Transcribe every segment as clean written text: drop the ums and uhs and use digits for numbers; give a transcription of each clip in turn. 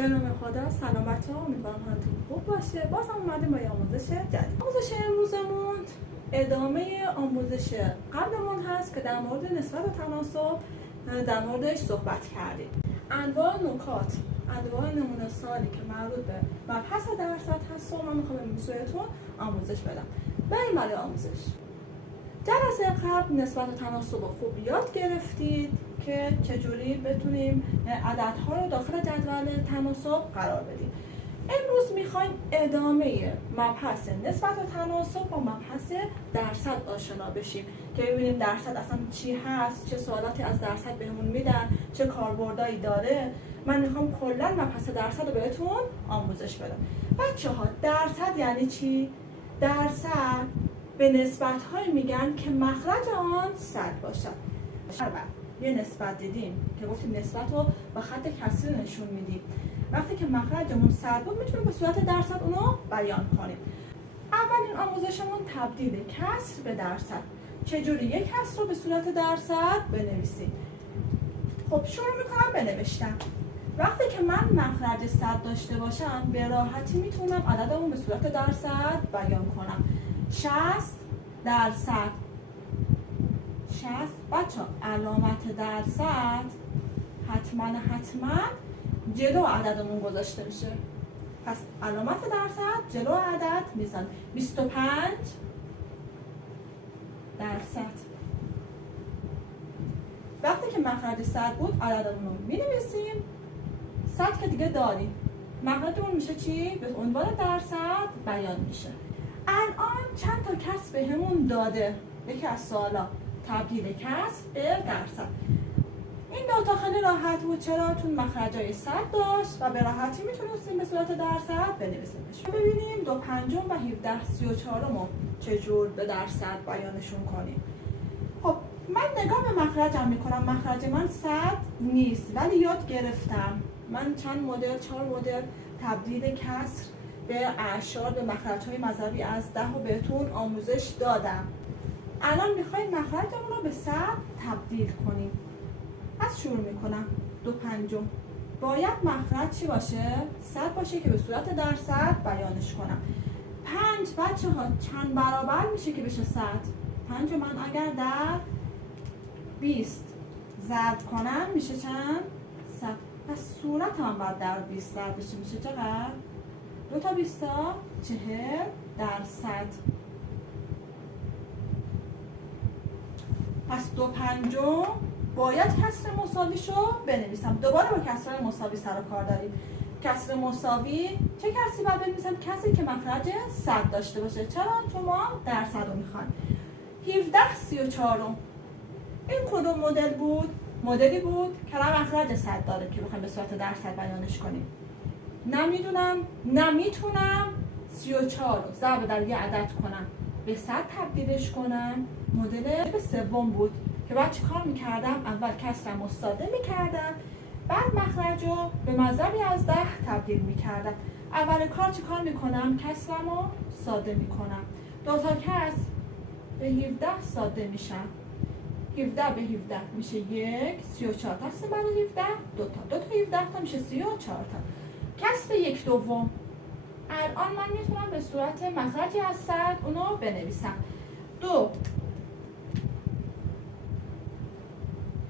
به نام خدا. سلام بچه‌ها، امیدوارم حالتون خوب باشه. بازم اومدیم با آموزش جدید. آموزش امروزمون ادامه آموزش قبلمون هست که در مورد نسبت و تناسب در موردش صحبت کردیم. انواع نکات، انواع نمونه سوالی که مربوط به مبحث درصد هست و من میخوام بهتون آموزش بدم. بریم برای آموزش. جلسه قبل نسبت و تناسب خوب یاد گرفتید که چجوری بتونیم عددها رو داخل جدول تناسب قرار بدیم. امروز میخوایم ادامه مبحث نسبت و تناسب با مبحث درصد آشنا بشیم که ببینیم درصد اصلا چی هست، چه سوالاتی از درصد بهمون میدن، چه کاربردایی داره. من میخوام کلا مبحث درصد رو بهتون آموزش بدم. بچه‌ها درصد یعنی چی؟ درصد به نسبت‌هایی میگن که مخرج آن 100 باشد. یه نسبت دیدیم که گفتیم نسبت رو با خط کسری نشون میدیم. وقتی که مخرجمون 100 بود میتونیم به صورت درصد اونو بیان کنیم. اولین آموزشمون تبدیل کسر به درصد. چجوری یک کسر رو به صورت درصد بنویسیم؟ خب شروع میکنم بنوشتن. وقتی که من مخرج 100 داشته باشم به راحتی میتونم عددمون به صورت درصد بیان کنم. 60 درصد. 60 بچه علامت درصد حتما جلو عددمون گذاشته میشه. پس علامت درصد جلو عدد میزن. 25 درصد. وقتی که مخرج 100 بود عددمون رو مینویسیم. 100 که دیگه داریم. مخرجمون میشه چی؟ به عنوان درصد بیان میشه. الان چند تا کسر بهمون داده. یکی از سوالا تبدیل کسر به درصد. این دوتا خیلی راحت بود. چرا؟ چون مخرجای 100 داشت و به راحتی میتونستیم به صورت درصد بنویسیمش. ببینیم 2 پنجم و 17 34 رو چجور به درصد بیانشون کنیم. خب من نگاه به مخرجم میکنم. مخرج من 100 نیست ولی یاد گرفتم. من چند مدل 4 مدل تبدیل کسر به اعشار به مخرج‌های مذهبی از 10 رو بهتون آموزش دادم. الان میخوایم مخرجمون رو به 100 تبدیل کنیم. از شروع میکنم. 2 پنجم باید مخرج چی باشه؟ 100 باشه که به صورت درصد بیانش کنم. 5 بچه ها چند برابر میشه که بشه 100؟ 5 من اگر در 20 ضرب کنم میشه چند؟ 100. پس صورت هم باید در 20 ضرب بشه. میشه چقدر؟ 2 تا 20 تا 40 درصد. پس 2 پنجم باید کسر مساویشو بنویسم. دوباره با کسر مساوی سر و کار داریم. کسر مساوی چه کسری باید بنویسم؟ کسری که مخرج 100 داشته باشه. چرا؟ چون ما درصد رو میخوایم. 17 34 این کدوم مدل بود؟ مدلی بود که مخرج 100 داره که بخوایم به صورت درصد بیانش کنیم. نمیدونم، نمیتونم 34 رو ضرب در یه عدد کنم به 100 تبدیلش کنم. مدل سوم بود که بعد چی کار میکردم؟ اول کسرم رو ساده میکردم، بعد مخرج رو به مضربی از 10 تبدیل میکردم. اول کار چی کار میکنم؟ کسرم رو ساده میکنم. 2 تا کسر به 17 ساده میشن. 17 به 17 میشه 1. 34 تقسیم بر 17 2 تا 17 تا میشه 34 تا. کسر 1 دوم الان من میتونم به صورت مخرجی از 100 اونو بنویسم. 2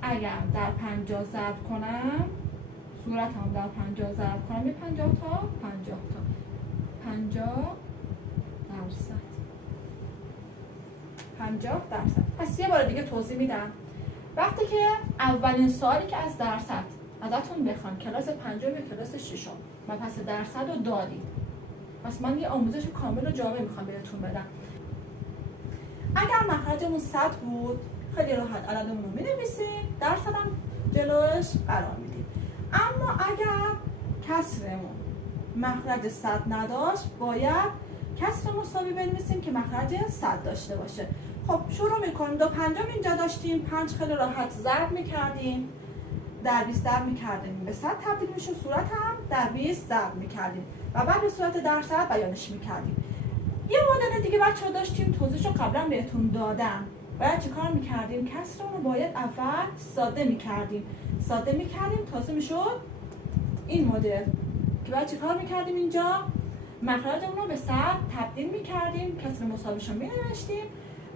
اگر در 50 ضرب کنم، صورت هم در 50 ضرب کنم به 50 تا 50 درصد. 50 درصد. پس یه بار دیگه توضیح میدم. وقتی که اولین سوالی که از درصد ازتون بخوام کلاس 5 یا کلاس 6 مبحث درصد رو دارید. پس من یه آموزش کامل و جامع میخوام بهتون بدم. اگر مخرجمون 100 بود خیلی راحت عددمون رو می‌نویسیم، درصدم جلوش قرار میدیم. اما اگر کسرمون مخرج 100 نداشت باید کسر مساوی بنویسیم که مخرج 100 داشته باشه. خب شروع میکنیم. 2 پنجم اینجا داشتیم. 5 خیلی راحت ضرب میکردیم، در 20 ضرب میکردیم به 100 تبدیل میشه. صورت هم در 20 ضرب میکردیم و بعد به صورت درصد بیانش میکردیم. یه مدل دیگه بچه‌ها داشتیم، توضیحشو قبلا بهتون دادم. باید چه کار میکردیم؟ کسر رو باید اول ساده میکردیم. تازه میشد این مدل که باید چیکار میکردیم اینجا؟ مخرجمون رو به 100 تبدیل میکردیم، کسر مساویش رو مینوشتیم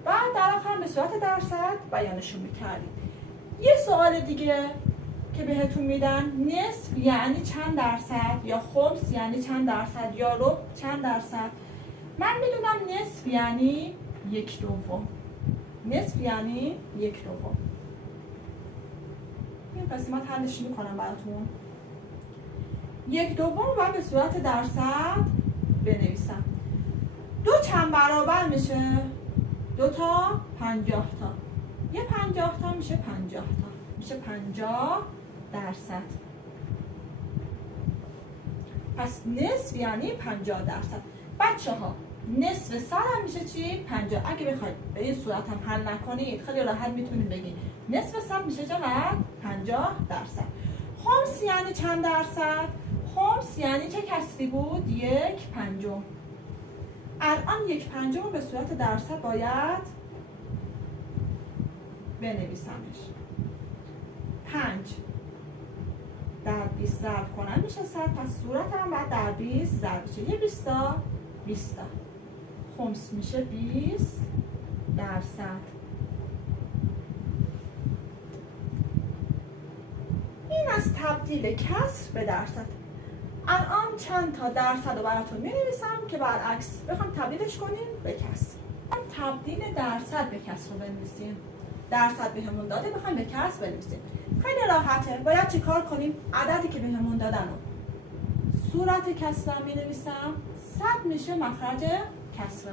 و در آخر به صورت درصد بیانشون میکردیم. یه سوال دیگه که بهتون میدن، نصف یعنی چند درصد، یا خمس یعنی چند درصد، یا ربع چند درصد. من میدونم نصف یعنی 1/2. نصف یعنی 1/2. این قسمت حلش میکنم براتون. 1/2 رو باید به صورت درصد بنویسم. 2 چند برابر میشه؟ 2 تا 50 تا. یه 50 تا میشه 50 تا. میشه 50 درصد. پس نصف یعنی 50 درصد. بچه ها نصف 100 هم میشه چی؟ 50. اگه بخواید به این صورت هم حل نکنید خیلی راحت میتونید بگید نصف 100 میشه چقدر؟ 50 درصد. خمس یعنی چند درصد؟ خمس یعنی چه کسری بود؟ 1/5. الان 1/5 رو به صورت درصد باید بنویسمش. 5 در 20 ضرب کنم میشه 100. پس صورت هم باید در 20 ضرب بشه. یه 20 تا 20 تا. خمس میشه 20 درصد. این از تبدیل کسر به درصد. الان چند تا درصد رو براتون می‌نویسم که برعکس بخوام تبدیلش کنیم به کسر. تبدیل درصد به کسر رو بنویسیم. درصد بهمون داده، بخوایم به کسر بنویسیم. خیلی راحته. باید چیکار کنیم؟ عددی که بهمون دادن رو صورت کسر می‌نویسم. 100 میشه مخرج کسر.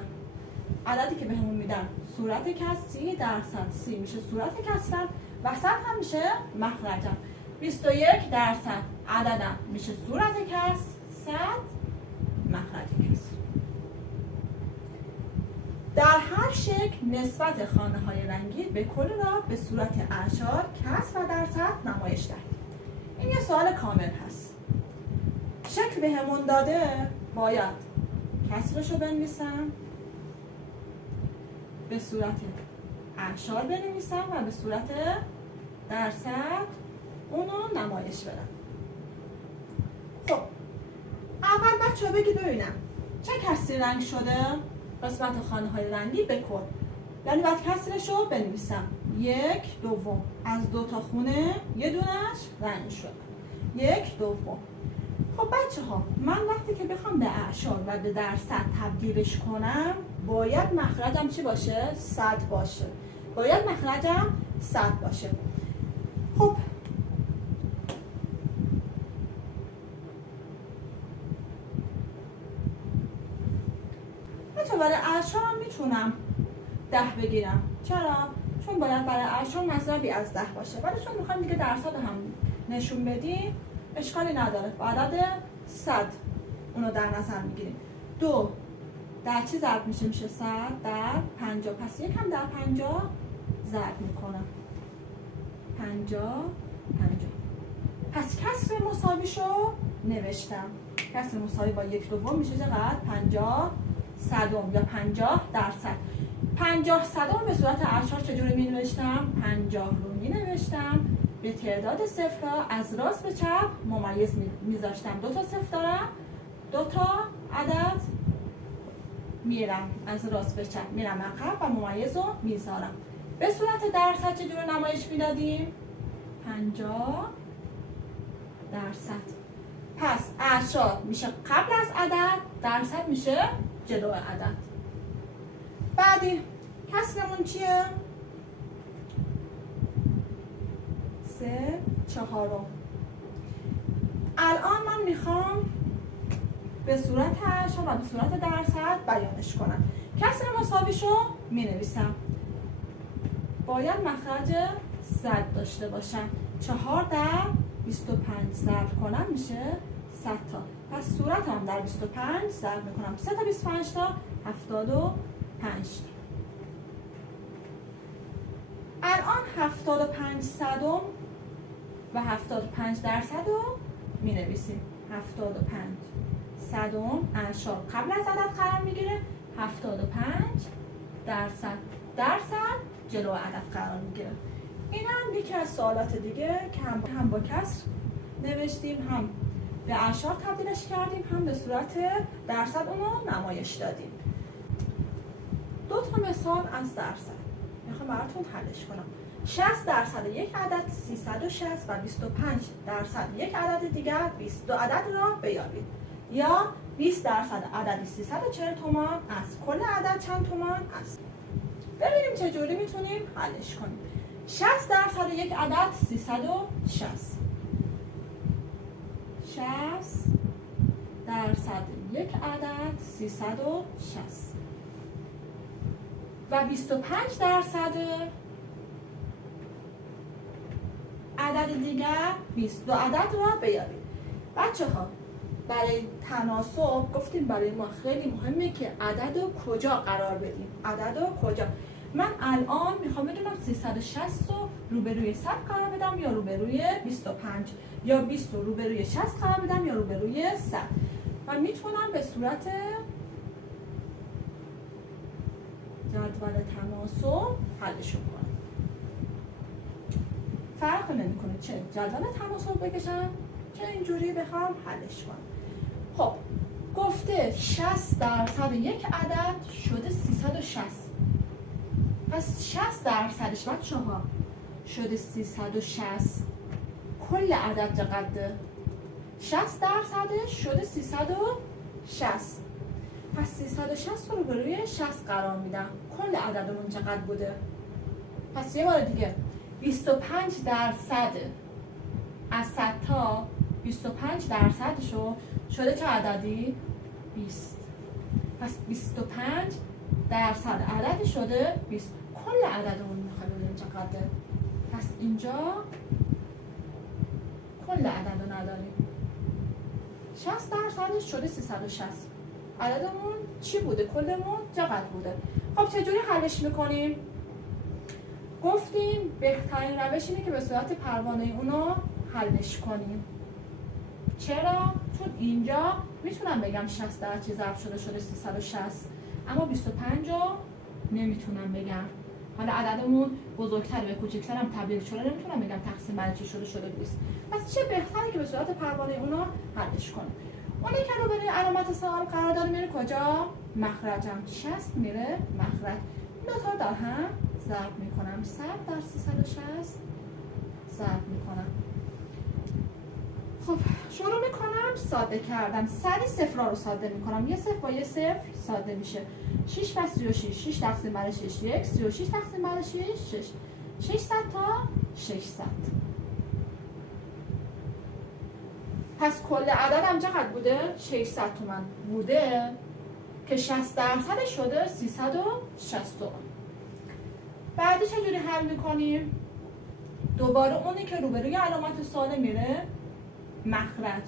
عددی که بهمون میدن صورت کسر 30 درصد. 30 میشه صورت کسر و 100 هم میشه مخرجم. 21 درصد عددم میشه صورت کسر. 100 مخرج کسر. در هر شکل نسبت خانه های رنگی به کل را به صورت اعشار، کسر و درصد نمایش دهید. این یه سوال کامل هست. شکل بهمون داده، باید کسرشو بنویسم، به صورت اعشار بنویسم و به صورت درصد اونو نمایش بدم. خب اول بچه‌ها بگید ببینم چه کسری رنگ شده؟ قسمت خانه های رنگی به کل. یعنی باید کسرش رو بنویسم. 1/2 از 2 تا خونه یه دونش رنگ شده. 1/2. خب بچه ها من وقتی که بخوام به اعشار و به درصد تبدیلش کنم باید مخرجم چی باشه؟ 100 باشه. باید مخرجم 100 باشه. خب برای اعشار هم میتونم 10 بگیرم. چرا؟ چون باید برای اعشار مضربی از 10 باشه. ولی چون میخوایم دیگه درصد هم نشون بدیم اشکالی نداره. با عدد 100 اونو در نظر میگیریم. 2 در چی ضرب میشه؟ میشه 100 در 50. پس یکم در 50 ضرب میکنم. 50 50. پس کسر مساویشو نوشتم. کسر مساوی با 1/2 میشه چقدر؟ 50 صدم یا 50 درصد. 50 صدم به صورت اعشار چجوری می نوشتم؟ 50 رو می نوشتم به تعداد صفرها از راست به چپ ممیز می ذاشتم. 2 تا صفر دارم، 2 تا عدد میرم از راست به چپ میرم عقب و ممیز رو میذارم. به صورت درصد چجوری نمایش میدادیم؟ 50 درصد. پس اعشار میشه قبل از عدد، درصد میشه جلو عدد. بعدی کسرمون چیه؟ 3/4. الان من میخوام به صورت اعشار و به صورت درصد بیانش کنم. کسر مساویشو مینویسم. باید مخرج 100 داشته باشم. 4 در 25 ضرب کنم میشه 100 تا. پس صورت هم در 25 ضرب میکنم. 3 تا 25 تا 75 تا. الان 75 صدم و 75 درصد رو می نویسیم. 75 صدم اعشار قبل از عدد قرار میگیره. 75 درصد جلو عدد قرار میگیره. این هم یکی از سوالات دیگه که هم با کسر نوشتیم هم به اشار تبدیلش کردیم، هم به صورت درصد اونو نمایش دادیم. 2 تا مثال از درصد میخوام براتون حلش کنم. 60% یک عدد 360 و 25% یک عدد دیگر 22 عدد را بیابید. یا 20% عددی 340 تومان است. کل عدد چند تومان است؟ ببینیم چجوری میتونیم حلش کنیم. 60% یک عدد 360. 60% یک عدد 360 و 25% عدد دیگر 22 عدد را بیابید. بچه ها برای تناسب گفتیم برای ما خیلی مهمه که عدد رو کجا قرار بدیم. عدد رو کجا؟ من الان میخوام بدونم 360 رو روبروی 100 قرار بدم یا روبروی 25 یا 20 رو روبروی 60 قرار بدم یا روبروی 100. و میتونم به صورت جدول تناسب حلش کنم. فرق نمیکنه چه جدول تناسب بکشم چه اینجوری بخوام حلش کنم. خب گفته 60% یک عدد شده 360. پس 60%ش بچه‌ها شده 360. کل عدد چقدره؟ 60%ش شده 360. پس 360 رو روی 60 قرار میدم. کل عددمون چقدر بوده؟ پس یه بار دیگه 25% از 100 تا 25%شو شده چه عددی؟ 20. پس 25% عددی شده 20. کل عددمون میخواد ببینیم چقدره. پس اینجا کل عدد رو نداریم. 60% شده 360. عددمون چی بوده؟ کلمون چقدر بوده؟ خب چجوری حلش میکنیم؟ گفتیم بهترین روش اینه که به صورت پروانه اونو حلش کنیم. چرا؟ چون اینجا میتونم بگم 60 در چی ضرب شده 360، اما 25 رو نمیتونم بگم. حالا عددمون بزرگتر به کوچکتر هم تبدیل شده، نمیتونم بگم تقسیم بر چی شده 20. پس چه بهتره که به صورت پروانه اونو حلش کنیم. اونی که رو برای علامت سوال قرار داره میره کجا؟ مخرجم. 60 میره مخرج. این دوتا در هم ضرب میکنم. 100 در 360 ضرب میکنم. خب شروع میکنم ساده کردن. سری صفرها رو ساده میکنم. یه صفر با یه صفر ساده میشه. 6 و 36. 6 تقسیم بر 6 1. 36 تقسیم بر 6 6. 600 تا 600. پس کل عددم چقدر بوده؟ 600 تومن بوده که 60% شده 360 تومن. بعدی چجوری حل میکنیم؟ دوباره اونی که روبروی علامت سوال میره مخرج.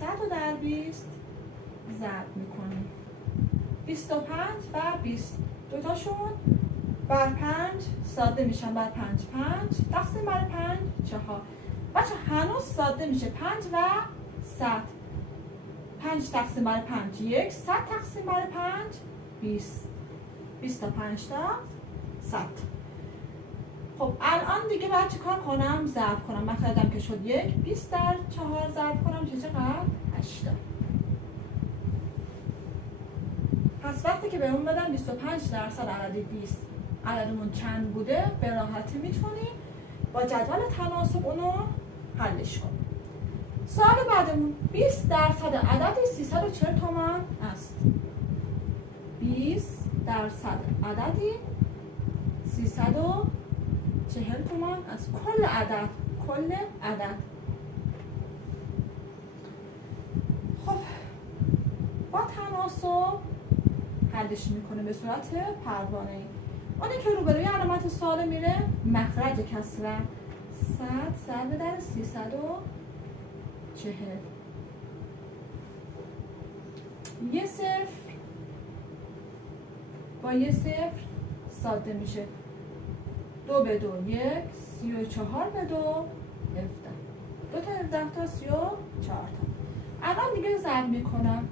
100 رو در 20 ضرب میکنیم. 25 و 20 دوتاشون بر 5 ساده میشن. بر 5 5 تقسیم بر 5 4. بچه هنوز ساده میشه. 5 و 100. 5 تقسیم بر 5 1. 100 تقسیم بر 5 20. 20 تا 5 تا 100. خب الان دیگه باید چی کار کنم؟ ضرب کنم. مخرجم که شد 1. 20 در 4 ضرب کنم چه چقدر؟ 80. پس وقتی که بهمون بدن 25% عدد 20 عددمون چند بوده به راحتی میتونیم با جدول تناسب اونو حلش کنیم. سوال بعدمون 20% عدد 340 تومان است. 20% عددی 340 تومان است. کل عدد خب با تناسب حلش میکنه به صورت پروانه‌ای. اونی که روبروی علامت سوال میره مخرج کسره. 100 ضرب در 340. یه صفر با یه صفر ساده میشه. 2 به 2 1. 34 به 2 17. 2 تا 17 تا 34 تا. الان دیگه ضرب میکنم.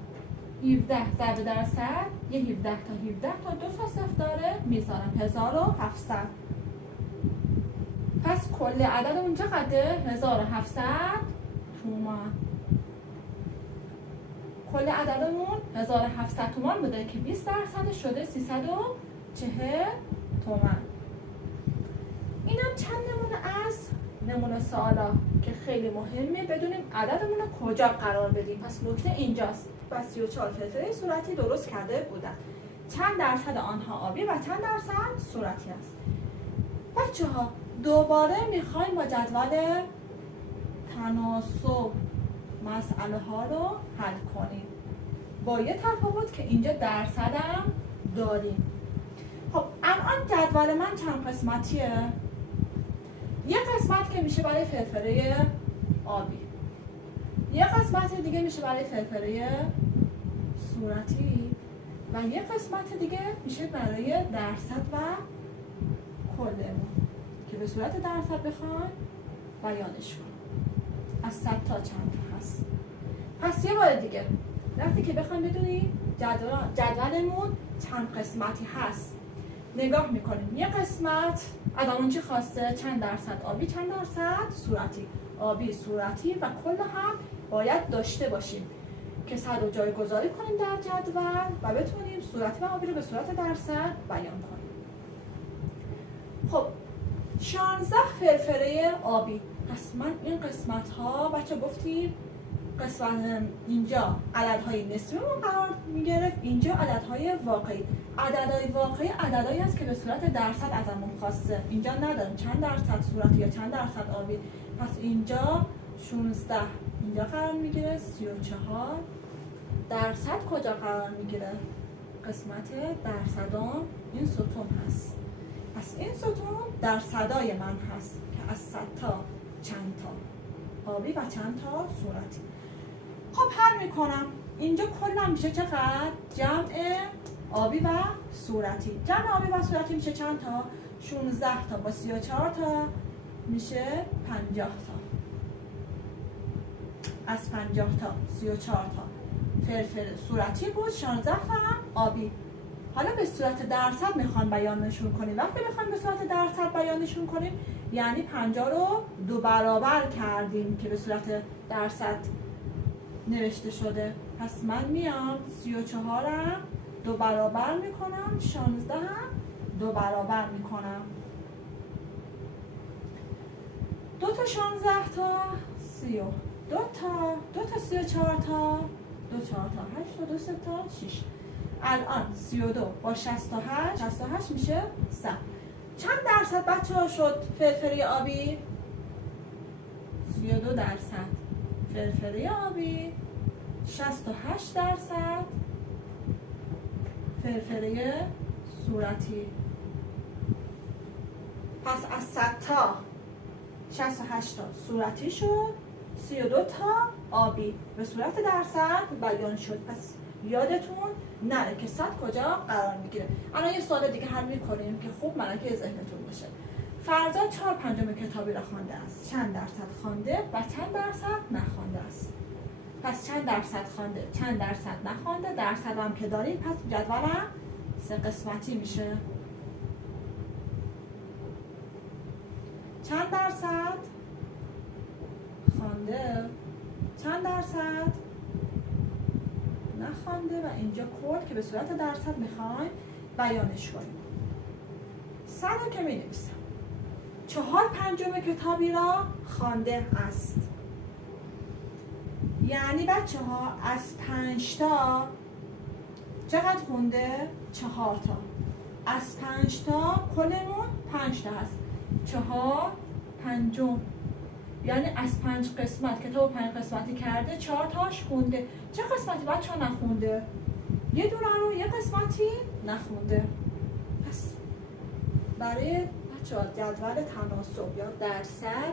17 ضرب در 100 یه 17 تا 17 تا 2 تا صفر داره میذارم 1700. پس کل عدد اون چقدره؟ 1700 تومان. کل عددمون 1700 تومان بوده که 20% شده 340 تومان. اینم چند نمونه از نمونه سوالا که خیلی مهمه بدونیم عددمون رو کجا قرار بدیم. پس نکته اینجاست. و 34 فلفل صورتی درست کرده بودن. چند درصد آنها آبی و چند درصد صورتی است. بچه‌ها دوباره میخوایم با جدول تناسب مسئله ها رو حل کنیم. با یه تفاوت که اینجا درصدم داریم. خب الان جدول من چند قسمتیه؟ یه قسمت که میشه برای فرفره آبی، یه قسمت دیگه میشه برای فرفره صورتی و یه قسمت دیگه میشه برای درصد و کلمون که به صورت درصد بخوایم بیانش کنیم. از 100 تا چند تا هست. پس یه بار دیگه وقتی که بخوایم بدونیم جدولمون چند قسمتی هست نگاه میکنیم. یه قسمت ازمون چی خواسته؟ چند درصد آبی چند درصد صورتی. آبی صورتی و کل هم باید داشته باشیم که 100 رو جایگذاری کنیم در جدول و بتونیم صورتی و آبی رو به صورت درصد بیان کنیم. خب 16 فرفره آبی. پس من این قسمت ها بچه گفتیم قسمت اینجا عددهای نسبیمون قرار میگرفت، اینجا عددهای واقعی. عددهای واقعی عددهایی است که به صورت درصد ازمون خواسته. اینجا نداریم چند درصد صورتی یا چند درصد آبی. پس اینجا 16 اینجا قرار میگیره. 34 درصد کجا قرار میگیره؟ قسمت درصدام این ستون هست. پس این ستون درصدای من هست که از 100 تا چند تا آبی و چند تا صورتی. خب حل میکنم. اینجا کلا میشه چقدر؟ جمع آبی و صورتی. جمع آبی و صورتی میشه چند تا؟ 16 تا با 34 تا میشه 50 تا. از 50 تا 34 تا فرفر صورتی بود، 16 تا هم آبی. حالا به صورت درصد میخوام بیانشون کنیم. وقتی بخوایم به صورت درصد بیانشون کنیم یعنی 50 رو 2 برابر کردیم که به صورت درصد نوشته شده. پس من میام 34 هم 2 برابر میکنم، 16 هم 2 برابر میکنم. 2 تا 16 تا 32 تا 2 تا 34 تا 2 4 تا 8 تا 2 3 تا 6. الان 32 با 68 میشه 100. چند درصد بچه ها شد فرفره آبی؟ 32 درصد فرفره آبی، 68 درصد فرفره صورتی. پس از 100 تا 68 تا صورتی شد، 32 تا آبی به صورت درصد بیان شد. پس یادتون نره که 100 کجا قرار میگیره. الان یه سوال دیگه حل میکنیم که خوب ملکه ذهنتون باشه. فرزاد 4/5 کتابی را خوانده است. چند درصد خوانده و چند درصد نخوانده است؟ پس چند درصد خوانده، چند درصد نخوانده، درصد هم که داریم پس جدولم 3 قسمتی میشه. چند درصد خوانده، چند درصد نخوانده و اینجا کل که به صورت درصد میخوایم بیانش کنیم. 100 رو که می نویسم. 4/5 کتابی را خوانده است. یعنی بچه ها از 5 تا چقدر خونده؟ 4 تا. از 5 تا کلمون 5 تا هست. 4/5 یعنی از 5 قسمت کتاب 5 قسمتی کرده 4 تاش خونده. چه قسمتی بچه ها نخونده؟ یه دونه رو یه قسمتی نخونده. پس برای بچه ها جدول تناسب یا درصد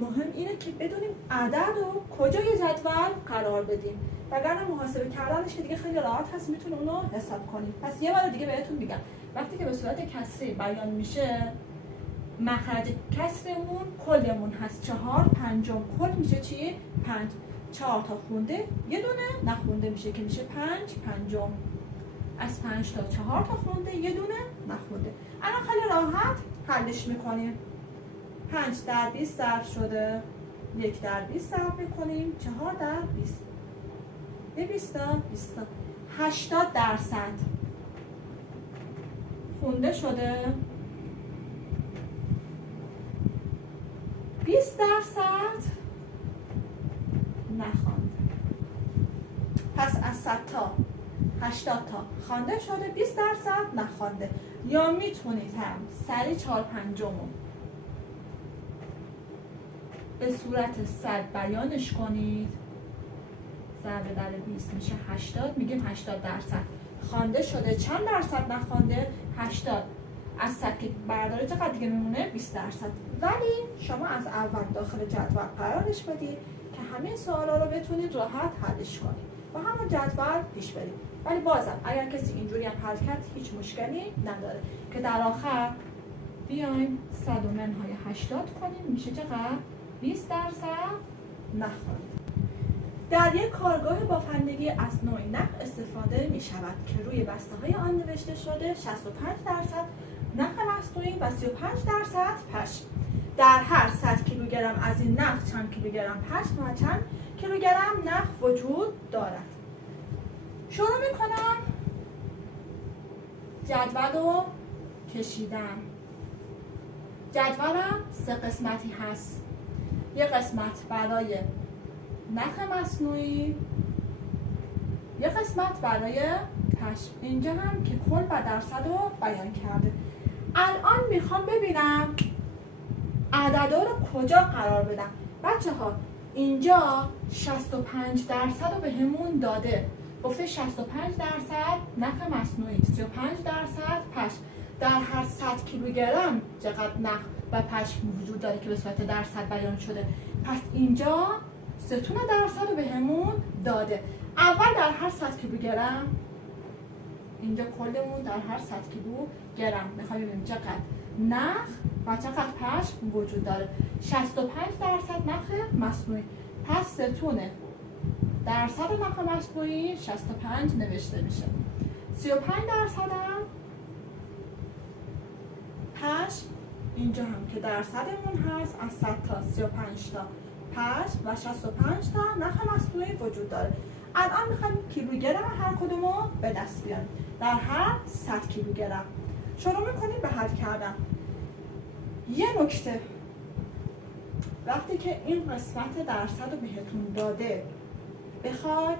مهم اینه که بدونیم عدد رو کجای جدول قرار بدیم. وگرنه محاسبه کردنش دیگه خیلی راحت هست، میتونه اونو حساب کنیم. پس یه بار دیگه بهتون میگم وقتی که به صورت کسری بیان میشه مخرج کسرمون کلمون هست 4/5 کل میشه چی؟ 5. 4 تا خونده یه دونه نخونده میشه که میشه 5/5. از 5 تا 4 تا خونده یه دونه نخونده. الان خیلی راحت حلش میکنیم. 5 در 20 ضرب شده 1 در 20 ضرب میکنیم 4 در 20 به 20 80% خونده شده 20% نخوانده. پس از 100 تا 80 تا خوانده شده 20% نخوانده. یا میتونید هم سریع 4/5 به صورت 100 بیانش کنید. ضرب در 20 میشه 80. میگیم 80% خوانده شده. چند درصد نخوانده؟ 80. از 100 که برداره چقدر دیگه میمونه؟ 20%. ولی شما از اول داخل جدول قرارش بدید که همه سوالا رو بتونید راحت حلش کنید و همون جدول پیش برید. ولی بازم اگر کسی اینجوری هم حل کرد هیچ مشکلی نداره که در آخر بیایم 100 و منهای 80 کنیم میشه چقدر؟ 20% نخوانده. در یک کارگاه بافندگی از نوع نخ استفاده می شود که روی بسته های آن نوشته شده 65% نخ مصنوعی و 35% پشم. در هر 100 کیلوگرم از این نخ چند کیلوگرم پشم و چند کیلوگرم نخ وجود دارد. شروع می کنم جدول رو کشیدم. جدولم 3 قسمتی هست. یک قسمت برای نخ مصنوعی، یک قسمت برای پشم. اینجا هم که کل و درصد رو بیان کرده. الان میخوام ببینم عددا رو کجا قرار بدم. بچه ها اینجا 65% رو به همون داده. گفته 65% نخ مصنوعی، 35% پشم. در هر 100 کیلوگرم چقدر نخ و پشم وجود داره که به صورت درصد بیان شده. پس اینجا ستون درصد رو به همون داده. اول در هر 100 کیلوگرم، اینجا کلمون در هر 100 کیلوگرم میخوایم ببینیم چقدر نخ و چقدر پشم وجود داره. 65% نخ مصنوعی. پس ستون درصد نخ مصنوعی 65 نوشته میشه. 35% هم پشم. اینجا هم که درصدمون هست از 100 تا 35 تا پشم و 65 تا نخ مصنوعی وجود داره. الان میخوایم کیلوگرم هر کدوم رو به دست بیاریم. در هر 100 کیلوگرم شروع میکنیم به حل کردن. یه نکته، وقتی که این قسمت درصد رو بهتون داده بخواد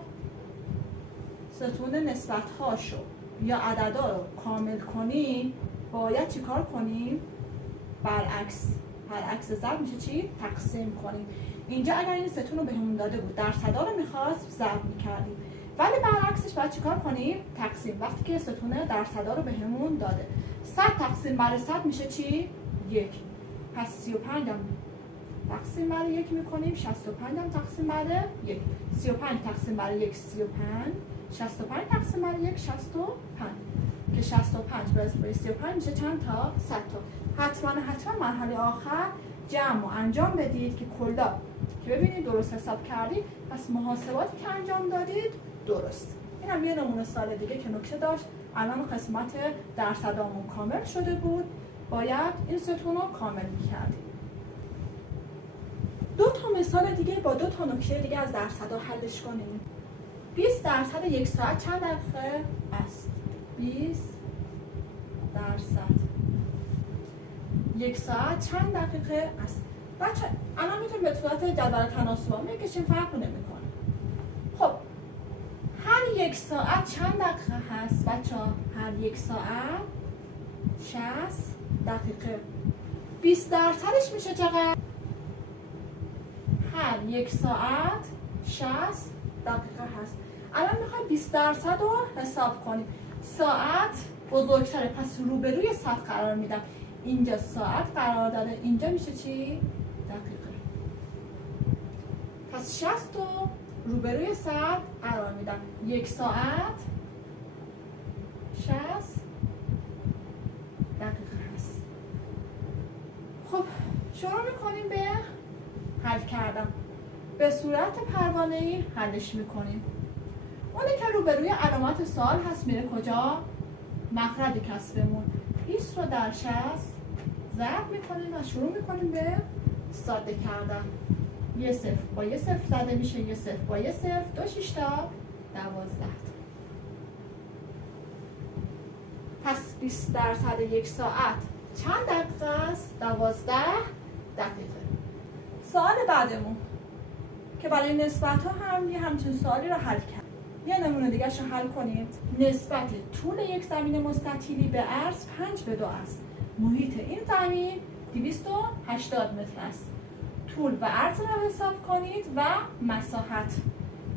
ستون نسبت هاشو یا عددا رو کامل کنیم باید چی کار کنیم؟ برعکس ضرب میشه چی؟ تقسیم کنیم. اینجا اگر این ستون رو بهمون داده بود درصدا رو میخواست ضرب میکردیم، ولی برعکسش باید چیکار کنیم؟ تقسیم. وقتی که ستون درصدا رو بهمون داده 100 تقسیم بر 100 میشه چی؟ 1. پس 35 هم تقسیم بر 1 میکنیم، 65 هم تقسیم بر 1. 35 تقسیم بر 1 35، 65 تقسیم بر 1 65 که 65 به 35 میشه چند تا؟ 100 تا. حتما مرحله آخر جمع و انجام بدید که کلا که ببینید درست حساب کردید. پس محاسباتی که انجام دادید درست. این هم یه نمونه سال دیگه که نکته داشت. الان قسمت درصدامون کامل شده بود، باید این ستون رو کامل می‌کردیم. 2 تا مثال دیگه با 2 تا نکته دیگه از درصدا حلش کنیم. 20% یک ساعت چند دقیقه است؟ 20% یک ساعت چند دقیقه است؟ بچه الان میتونیم به صورت جدول تناسب میکشیم، فرق نمیکنه. خب هر یک ساعت چند دقیقه هست بچه؟ هر یک ساعت 60 دقیقه. 20% میشه چقدر؟ هر یک ساعت 60 دقیقه هست. الان میخوایم 20% رو حساب کنیم. ساعت بزرگتره پس روبروی 100 قرار میدم. اینجا ساعت قرار داره، اینجا میشه چی؟ دقیقه. پس 60 رو روبروی 100 قرار میدم. یک ساعت 60 دقیقه هست. خب شروع میکنیم به حل کردن. به صورت پروانه‌ای حلش میکنیم. اونی که روبروی علامت سوال هست میره کجا؟ مخرج کسرمون. 20 رو در 60 ضرب میکنیم و شروع میکنیم به ساده کردن. یه صفر با یه صفر زده میشه یه صفر با یه صفر 2 6 تا 12 تا. پس 20% یک ساعت چند دقیقه است؟ 12 دقیقه. سوال بعدمون که برای نسبت ها هم یه همچین سوالی رو حل کرد. یه نمونه دیگه رو حل کنیم. نسبت طول یک زمین مستطیلی به عرض 5:2 است. محیط این زمین 280 متر است. طول و عرض را حساب کنید و مساحت.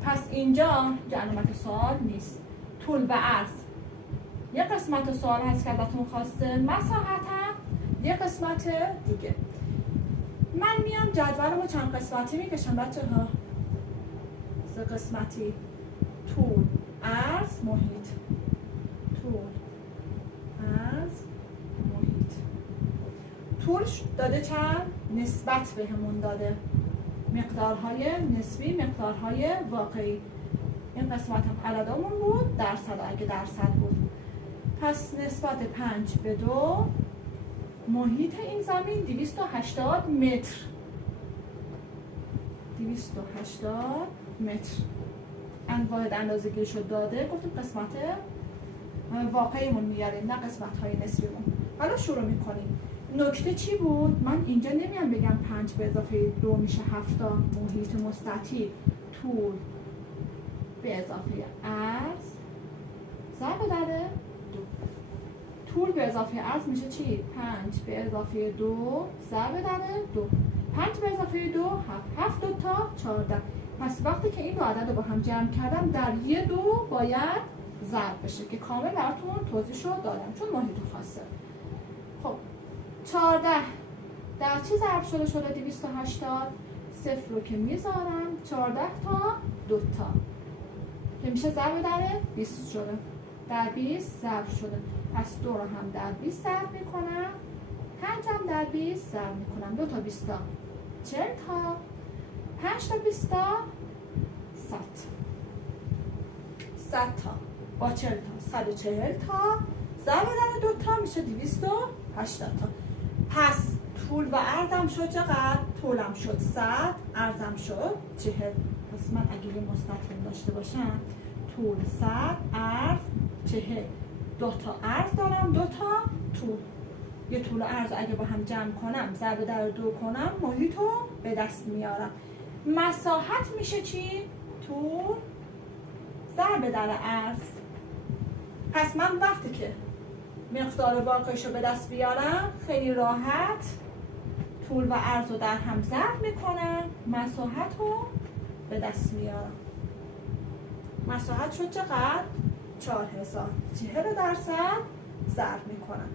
پس اینجا علامت سوال نیست. طول و عرض یه قسمت سوال هست که ازتون خواسته، مساحت هم یه قسمت دیگه. من میام جدولمو چند قسمتی میکشم بچه ها. 3 قسمتی: طول، عرض، محیط. طول، عرض، محیط. طول داده چند؟ نسبت بهمون داده. مقدارهای نسبی، مقدارهای واقعی. این قسمت هم عددامون بود، درصد اگه درصد بود. پس نسبت 5:2. محیط این زمین 280 متر. 280 متر. واحد اندازه‌گیری شد داده. گفتیم قسمت واقعیمون میاریم نه قسمت های نسبیمون. حالا شروع میکنیم. نکته چی بود؟ من اینجا نمیام بگم 5 به اضافه 2 میشه 7 تا. محیط مستطیل طول به اضافه عرض ضرب در 2. طول به اضافه عرض میشه چی؟ 5 به اضافه 2 ضرب در 2. 5 به اضافه 2 7. 7 2 تا 14. پس وقتی که این دو عدد رو با هم جمع کردم در یه 2 باید ضرب بشه که کامل براتون توضیحشو دادم چون محیط خاصه. خب 14 در چی ضرب شده 280؟ صفر رو که میذارم 14 تا 2 تا که میشه ضرب در 20 شده. در 20 ضرب شده. پس 2 رو هم در 20 ضرب میکنم. 5 هم در 20 ضرب میکنم. 2 تا 20 تا 40 تا. 5 تا 20 تا 100. 100 تا با 40 تا 140 تا ضرب در 2 تا میشه 280 تا. پس طول و عرضم شد چقدر؟ طولم شد 100، عرضم شد 40. پس من اگه یه مستطیل داشته باشم طول 100 عرض 40. 2 تا عرض دارم 2 تا طول. یه طول و عرض اگه با هم جمع کنم ضرب در 2 کنم محیط رو به دست میارم. مساحت میشه چی؟ طول ضرب در عرض. پس من وقتی که مقدار واقعیش رو به دست بیارم خیلی راحت طول و عرض رو در هم ضرب میکنم، مساحت رو به دست میارم. مساحت شد چقدر؟ 4000. 40% ضرب میکنم.